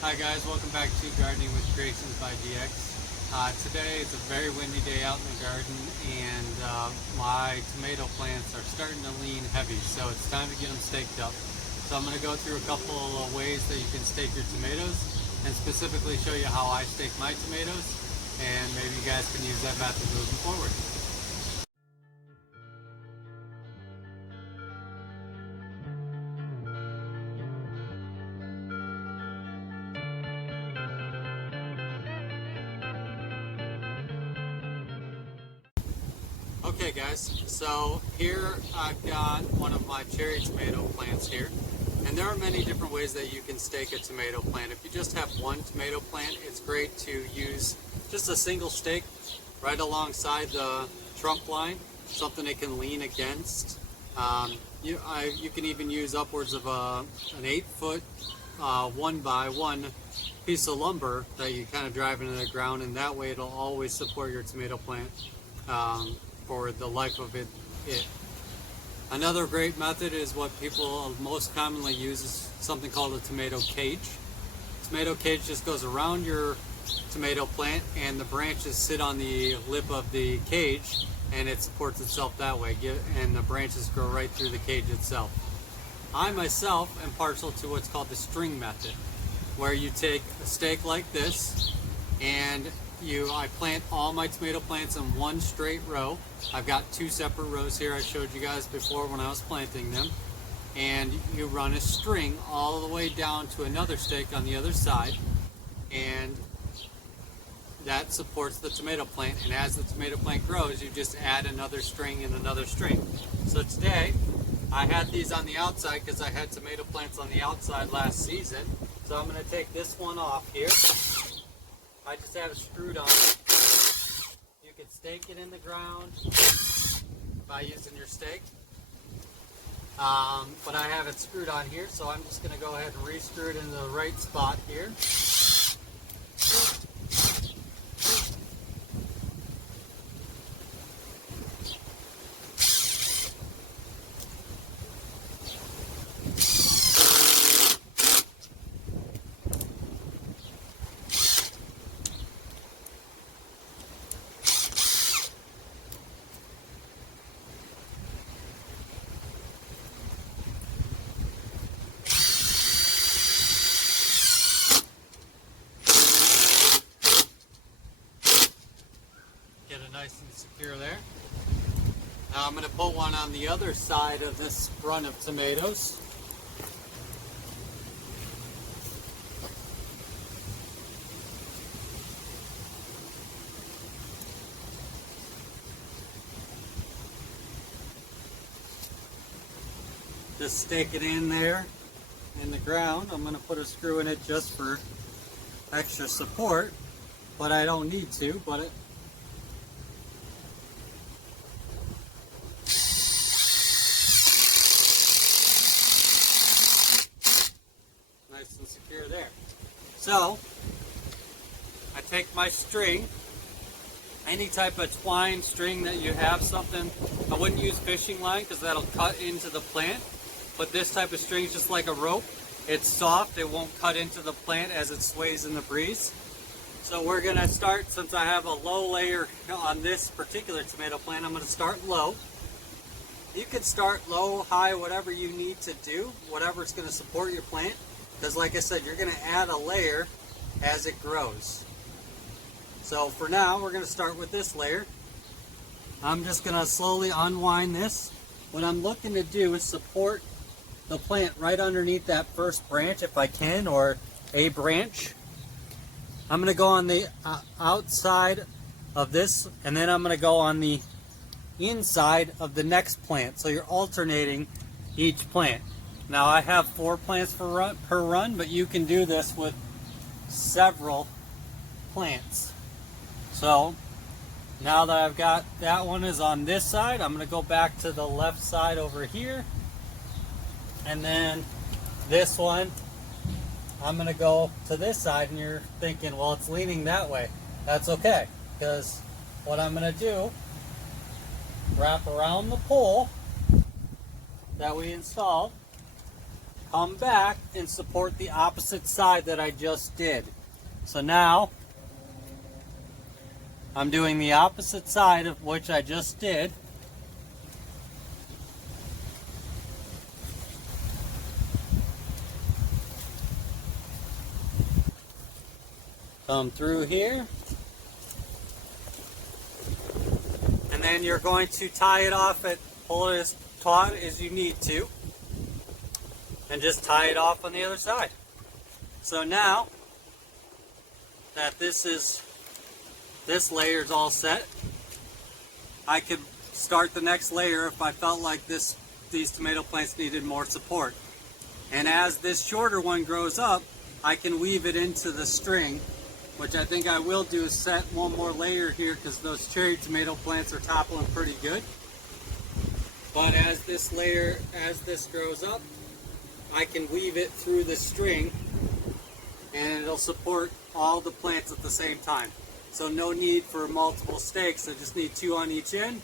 Hi guys, welcome back to Gardening with Creations by DX. Today it's a very windy day out in the garden and my tomato plants are starting to lean heavy, so it's time to get them staked up. So I'm going to go through a couple of ways that you can stake your tomatoes and specifically show you how I stake my tomatoes, and maybe you guys can use that method moving forward. Okay guys, so here I've got one of my cherry tomato plants here, and there are many different ways that you can stake a tomato plant. If you just have one tomato plant, it's great to use just a single stake right alongside the trunk line, something it can lean against. You can even use upwards of an 8-foot 1x1 piece of lumber that you kind of drive into the ground, and that way it'll always support your tomato plant for the life of it. Another great method is what people most commonly use is something called a tomato cage. Tomato cage just goes around your tomato plant and the branches sit on the lip of the cage and it supports itself that way, and the branches grow right through the cage itself. I myself am partial to what's called the string method, where you take a stake like this and I plant all my tomato plants in one straight row. I've got two separate rows here I showed you guys before when I was planting them. And you run a string all the way down to another stake on the other side, and that supports the tomato plant. And as the tomato plant grows, you just add another string and another string. So today, I had these on the outside because I had tomato plants on the outside last season. So I'm going to take this one off here. I just have it screwed on. You can stake it in the ground by using your stake. But I have it screwed on here, so I'm just going to go ahead and re-screw it in the right spot here. Nice and secure there. Now I'm going to put one on the other side of this run of tomatoes. Just stake it in there in the ground. I'm going to put a screw in it just for extra support, but I don't need to, nice and secure there. So I take my string, any type of twine string that you have, something, I wouldn't use fishing line because that'll cut into the plant, but this type of string is just like a rope. It's soft, it won't cut into the plant as it sways in the breeze. So we're going to start, since I have a low layer on this particular tomato plant, I'm going to start low. You can start low, high, whatever you need to do, whatever's going to support your plant. Because like I said, you're going to add a layer as it grows. So for now, we're going to start with this layer. I'm just going to slowly unwind this. What I'm looking to do is support the plant right underneath that first branch if I can, or a branch. I'm going to go on the outside of this, and then I'm going to go on the inside of the next plant. So you're alternating each plant. Now I have 4 plants per run, but you can do this with several plants. So now that I've got that one is on this side, I'm going to go back to the left side over here. And then this one, I'm going to go to this side, and you're thinking, well, it's leaning that way. That's okay, because what I'm going to do, wrap around the pole that we installed, come back and support the opposite side that I just did. So now I'm doing the opposite side of which I just did. Come through here. And then you're going to tie it off at pull it as taut as you need to. And just tie it off on the other side. So now that this layer is all set, I could start the next layer if I felt like these tomato plants needed more support. And as this shorter one grows up, I can weave it into the string, which I think I will do is set one more layer here because those cherry tomato plants are toppling pretty good. But as this grows up, I can weave it through the string and it'll support all the plants at the same time. So no need for multiple stakes, I just need 2 on each end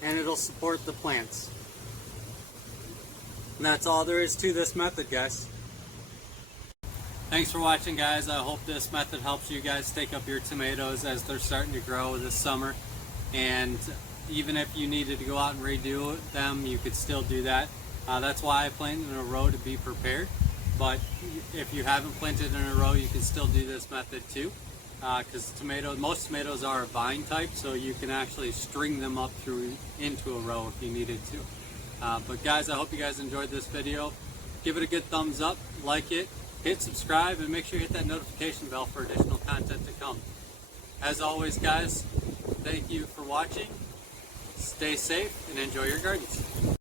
and it'll support the plants. And that's all there is to this method, guys. Thanks for watching, guys. I hope this method helps you guys stake up your tomatoes as they're starting to grow this summer. And even if you needed to go out and redo them, you could still do that. That's why I planted in a row, to be prepared. But if you haven't planted in a row, you can still do this method too. Because most tomatoes are a vine type, so you can actually string them up into a row if you needed to. But guys, I hope you guys enjoyed this video. Give it a good thumbs up, like it, hit subscribe, and make sure you hit that notification bell for additional content to come. As always, guys, thank you for watching. Stay safe and enjoy your gardens.